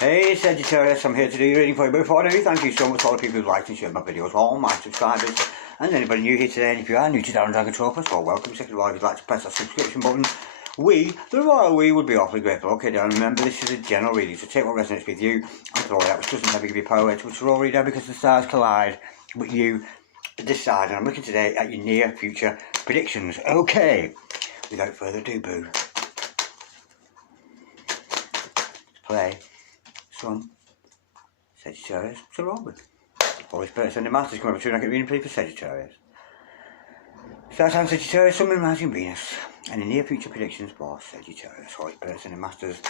Hey Sagittarius, I'm here to do your reading for you. But before I do, thank you so much to all the people who've liked and shared my videos, all my subscribers, and anybody new here today. And if you are new to Darren Dragon Tropers, well, welcome. Second of all, if you'd like to press that subscription button, we, the royal we, would be awfully grateful. Okay, Darren, remember this is a general reading, so take what resonates with you and throw it out, which doesn't ever give you power, which will all read out because the stars collide with you decide. And I'm looking today at your near future predictions. Okay, without further ado, boo. Play some Sagittarius to roll with. Holy Spirit, send the masters come over to and I get reading please for Sagittarius. Start time Sagittarius, Sun, Moon, Rising, Venus, and the near future predictions for Sagittarius. Holy Spirit, send the masters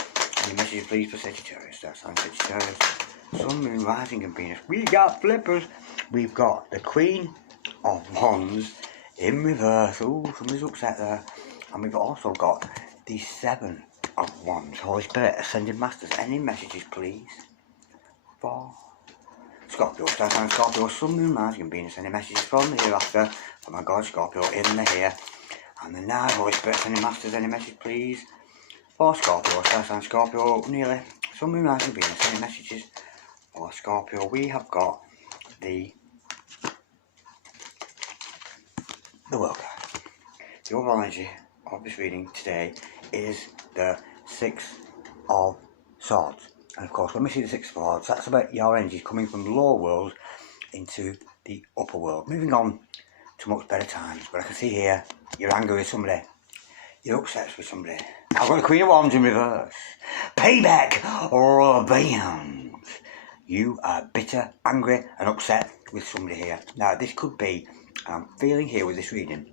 and the messages please for Sagittarius. Start time Sagittarius, Sun, Moon, Rising, and Venus. We got flippers. We've got the Queen of Wands in reverse. Oh, somebody's upset there. And we've also got the Seven of Wands. Holy Spirit, ascended masters, any messages please for Scorpio, start time Scorpio, Sun, Moon, Mars, and Venus, any messages from the hereafter for my God Scorpio in the here and the now. Holy Spirit, any masters, any message please for Scorpio, start time Scorpio, nearly Sun, Moon, Mars, and Venus, any messages for Scorpio. We have got the world card. The overall energy of this reading today is the Six of Swords. And of course, when we see the Six of Swords, that's about your energies coming from the lower world into the upper world. Moving on to much better times. But I can see here, you're angry with somebody. You're upset with somebody. I've got the Queen of Wands in reverse. Payback or revenge. You are bitter, angry and upset with somebody here. Now, this could be, I'm feeling here with this reading,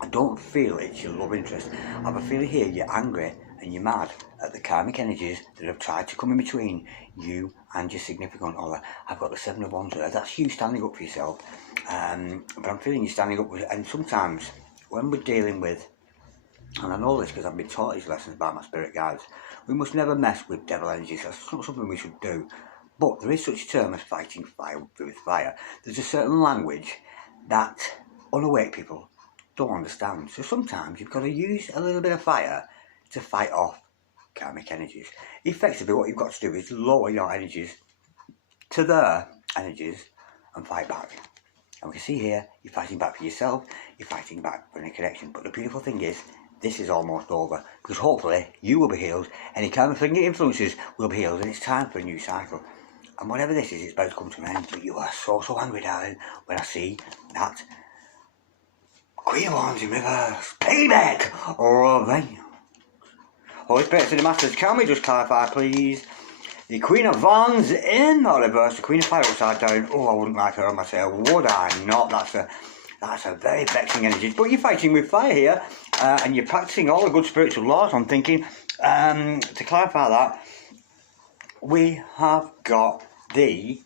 I don't feel it's your love interest. I have a feeling here you're angry and you're mad at the karmic energies that have tried to come in between you and your significant other. I've got the Seven of Wands there. That's you standing up for yourself. But I'm feeling you standing up with it. And sometimes when we're dealing with, and I know this because I've been taught these lessons by my spirit guides, we must never mess with devil energies. That's not something we should do. But there is such a term as fighting fire with fire. There's a certain language that unawake people don't understand. So sometimes you've got to use a little bit of fire to fight off karmic energies. Effectively, what you've got to do is lower your energies to their energies and fight back. And we can see here, you're fighting back for yourself, you're fighting back for any connection. But the beautiful thing is, this is almost over. Because hopefully, you will be healed, any karmic influences will be healed, and it's time for a new cycle. And whatever this is, it's about to come to an end. But you are so angry, darling, when I see that Queen of Wands in reverse. Payback or revenge. Holy Spirit, to the masters, can we just clarify, please? The Queen of Wands in the reverse, the Queen of Fire upside down. Oh, I wouldn't like her on my tail, would I not? That's a very vexing energy. But you're fighting with fire here, and you're practicing all the good spiritual laws. I'm thinking, to clarify that, we have got the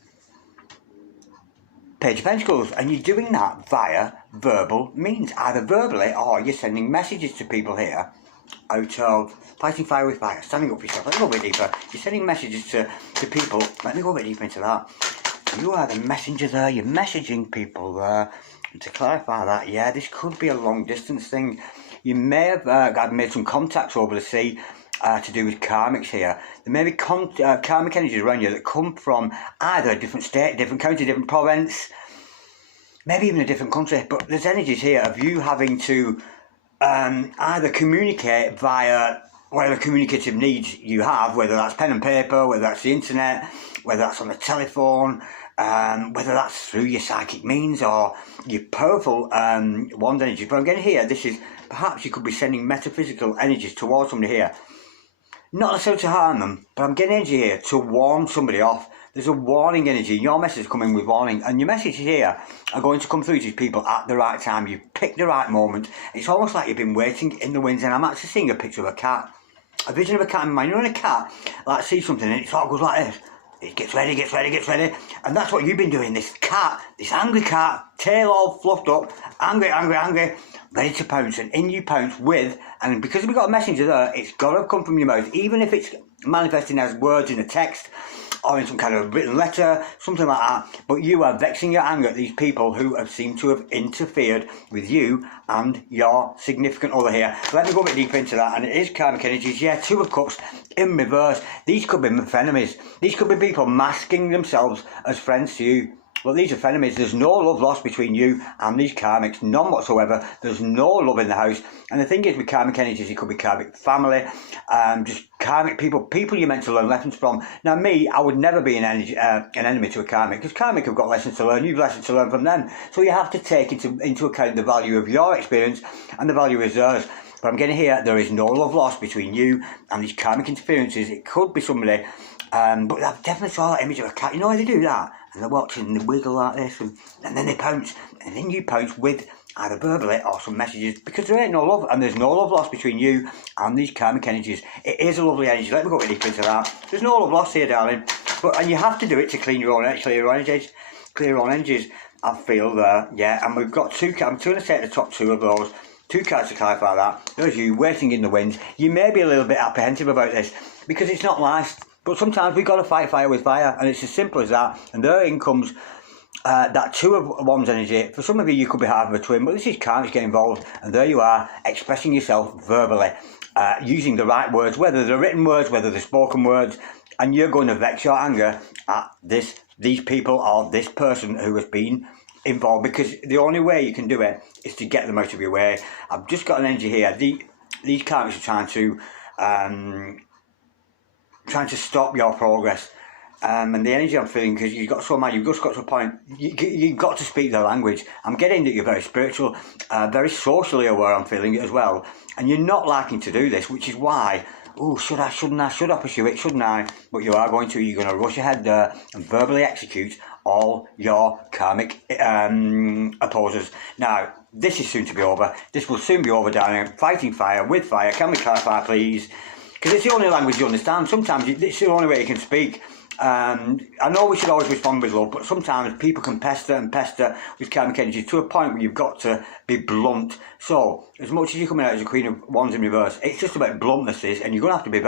Page of Pentacles, and you're doing that via verbal means, either verbally or you're sending messages to people here out of fighting fire with fire, standing up for yourself. Let me go a bit deeper. You're sending messages to people. Let me go a bit deeper into that. You are the messenger there. You're messaging people there. And to clarify that, yeah, this could be a long distance thing. You may have made some contacts over the sea to do with karmics here. There may be karmic energies around you that come from either a different state, different county, different province, maybe even a different country. But there's energies here of you having to either communicate via whatever communicative needs you have, whether that's pen and paper, whether that's the internet, whether that's on the telephone, whether that's through your psychic means or your powerful wand energies. But I'm getting here, this is, perhaps you could be sending metaphysical energies towards somebody here. Not necessarily to harm them, but I'm getting energy here to warn somebody off. There's a warning energy. Your message is coming with warning. And your messages here are going to come through to these people at the right time. You've picked the right moment. It's almost like you've been waiting in the wings. And I'm actually seeing a picture of a cat. A vision of a cat in my mind. You know when a cat like sees something and it sort of goes like this. It gets ready, gets ready, gets ready. And that's what you've been doing. This cat, this angry cat, tail all fluffed up, angry, ready to pounce. And in you pounce with, and because we've got a messenger there, it's got to come from your mouth. Even if it's manifesting as words in a text, or in some kind of written letter, something like that. But you are vexing your anger at these people who have seemed to have interfered with you and your significant other here. Let me go a bit deeper into that. And it is karmic energies. Yeah, Two of Cups in reverse. These could be frenemies. These could be people masking themselves as friends to you. Well, these are frenemies. There's no love lost between you and these karmics, none whatsoever. There's no love in the house. And the thing is, with karmic energies, it could be karmic family, just karmic people you're meant to learn lessons from. Now, me, I would never be an enemy to a karmic, because karmic have got lessons to learn. You've lessons to learn from them. So you have to take into account the value of your experience and the value of theirs. But I'm getting here, there is no love lost between you and these karmic interferences. It could be somebody, but I've definitely saw that image of a cat. You know how they do that? And they're watching and they wiggle like this, and then they pounce, and then you pounce with either verbally or some messages, because there ain't no love, and there's no love lost between you and these karmic energies. It is a lovely energy. Let me go deeper into that. There's no love lost here, darling, and you have to do it to clean your own energies. Clear your own energies. I feel there, yeah. And we've got two. I'm going to take the top two of those. Two cards to clarify that. There's you waiting in the wind. You may be a little bit apprehensive about this because it's not nice. But sometimes we've got to fight fire with fire, and it's as simple as that. And therein comes that Two of Wands energy. For some of you could be half of a twin, but this is karmic get involved, and there you are, expressing yourself verbally, using the right words, whether they're written words, whether they're spoken words, and you're going to vex your anger at these people or this person who has been involved, because the only way you can do it is to get them out of your way. I've just got an energy here. These karmics are trying to stop your progress, and the energy I'm feeling, because you've got so mad, you've just got to a point, you've got to speak their language. I'm getting that you're very spiritual, very socially aware, I'm feeling it as well, and you're not liking to do this, which is why, should I pursue it, shouldn't I? But you are going to, you're going to rush ahead there and verbally execute all your karmic opposers. Now, this is soon to be over. This will soon be over, darling. Fighting fire with fire. Can we clarify, please? Because it's the only language you understand. Sometimes it's the only way you can speak. I know we should always respond with love, but sometimes people can pester with karmic energy to a point where you've got to be blunt. So, as much as you're coming out as a Queen of Wands in reverse, it's just about bluntnesses, and you're going to have to be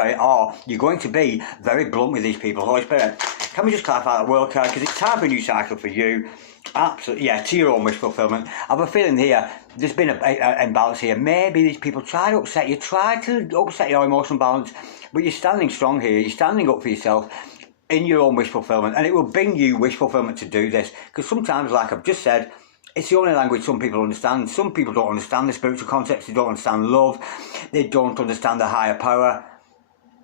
you're going to be very blunt with these people. Holy Spirit, can we just clarify that world card? Because it's time for a new cycle for you. Absolutely, yeah, to your own wish fulfillment. I have a feeling here, there's been an imbalance here. Maybe these people try to upset your emotional balance, but you're standing strong here. You're standing up for yourself in your own wish fulfillment, and it will bring you wish fulfillment to do this, because sometimes, like I've just said, it's the only language some people understand. Some people don't understand the spiritual concepts, they don't understand love, they don't understand the higher power.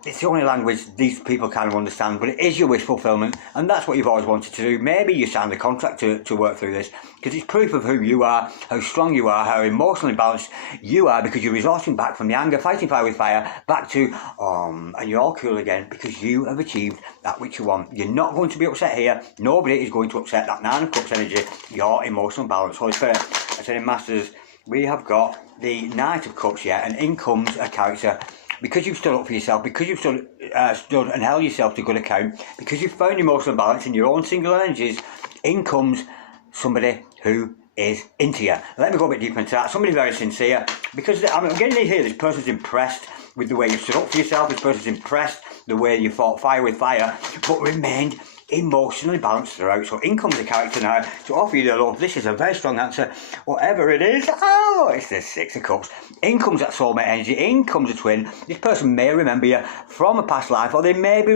It's the only language these people kind of understand, but it is your wish fulfillment, and that's what you've always wanted to do. Maybe you signed a contract to work through this, because it's proof of who you are, how strong you are, how emotionally balanced you are, because you're resourcing back from the anger, fighting fire with fire, back to, and you're all cool again, because you have achieved that which you want. You're not going to be upset here. Nobody is going to upset that Nine of Cups energy, your emotional balance. Holy Spirit, I said in Masters, we have got the Knight of Cups here, and in comes a character. Because you've stood up for yourself, because you've stood and held yourself to good account, because you've found emotional balance in your own single energies, in comes somebody who is into you. Let me go a bit deeper into that. Somebody very sincere, because I'm getting here, this person's impressed with the way you've stood up for yourself, this person's impressed the way you fought fire with fire, but remained emotionally balanced throughout. So in comes the character now to offer you their love. This is a very strong answer, whatever it is. It's the Six of Cups. In comes that soulmate energy. In comes a twin. This person may remember you from a past life, or they may be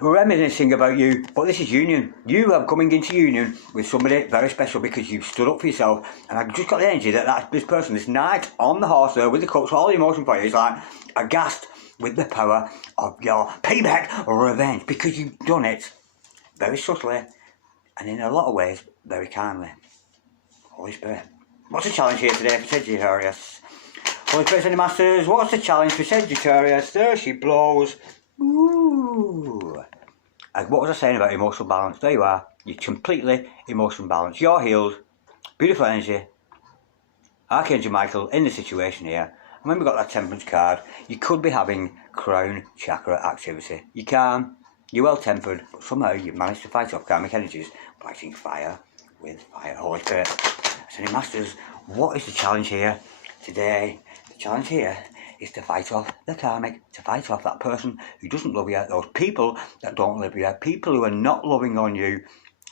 reminiscing about you, but this is union. You are coming into union with somebody very special, because you've stood up for yourself. And I've just got the energy that this person, this knight on the horse there with the cups, all the emotion for you, is like aghast with the power of your payback or revenge, because you've done it very subtly, and in a lot of ways, very kindly. Holy Spirit. What's the challenge here today for Sagittarius? Holy Spirit and the Masters, what's the challenge for Sagittarius? There she blows. Ooh. And what was I saying about emotional balance? There you are. You're completely emotional balance. You're healed. Beautiful energy. Archangel Michael in the situation here. And when we got that Temperance card, you could be having crown chakra activity. You can. You're well-tempered, but somehow you've managed to fight off karmic energies, fighting fire with fire. Holy Spirit. So, Masters, what is the challenge here today? The challenge here is to fight off the karmic, to fight off that person who doesn't love you, those people that don't love you, people who are not loving on you,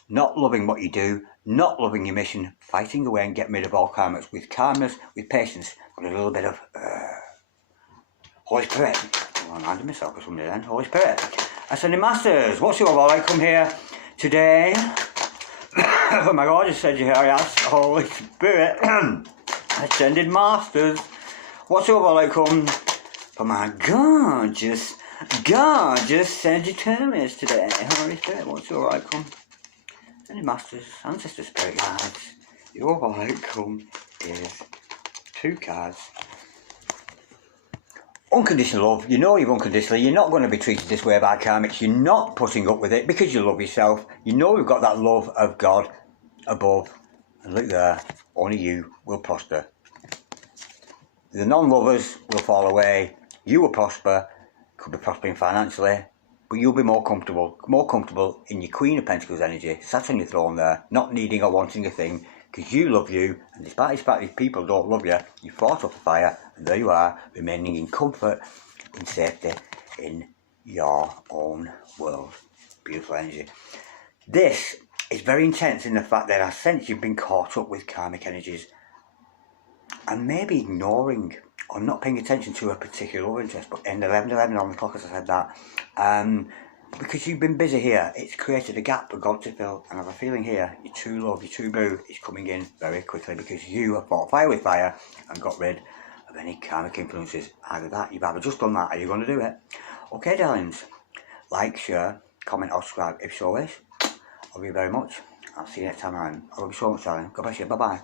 not loving what you do, not loving your mission, fighting away and getting rid of all karmics with calmness, with patience, with a little bit of Holy Spirit. I'm reminding myself of somebody then. Holy Spirit. Ascended Masters, what's your all? I come here today. Oh my God, just said Sagittarius. Holy Spirit. Ascended Masters. What's your all? I come for my gorgeous Sagittarius today. Holy Spirit, what's your all? I come? Ascended Masters, Ancestor Spirit Guides. Your all outcome is 2 cards. Unconditional love. You know you've unconditionally. You're not going to be treated this way by karmics. You're not putting up with it because you love yourself. You know you've got that love of God above. And look there, only you will prosper. The non-lovers will fall away. You will prosper. Could be prospering financially, but you'll be more comfortable in your Queen of Pentacles energy, sat on your throne there, not needing or wanting a thing, because you love you, and despite these people don't love you, you fought off the fire, and there you are, remaining in comfort, in safety, in your own world. Beautiful energy. This is very intense in the fact that I sense you've been caught up with karmic energies, and maybe ignoring or not paying attention to a particular love interest, but in 11:11 on the clock, as I said that, because you've been busy here, it's created a gap for God to fill, and I have a feeling here, your true love, your true boo is coming in very quickly because you have fought fire with fire and got rid of any karmic influences. Either that, you've either just done that, or you're going to do it. Okay, darlings, like, share, comment or subscribe if you so wish. I love you very much. I'll see you next time around. I love you so much, darling. God bless you. Bye-bye.